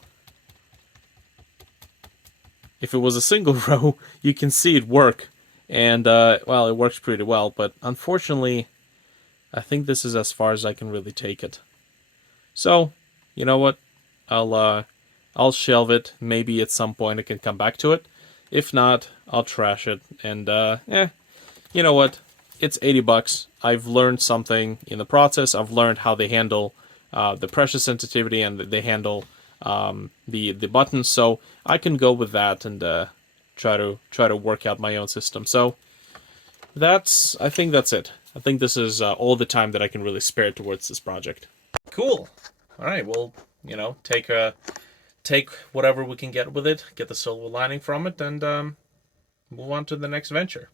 if it was a single row, you can see it work, and well, it works pretty well. But unfortunately, I think this is as far as I can really take it. So, you know what? I'll shelve it. Maybe at some point I can come back to it. If not, I'll trash it. And you know what? It's $80. I've learned something in the process. I've learned how they handle the pressure sensitivity, and they handle the buttons. So I can go with that and try to work out my own system. So I think that's it. I think this is all the time that I can really spare towards this project. Cool. All right. Well, take whatever we can get with it, get the silver lining from it, and move on to the next venture.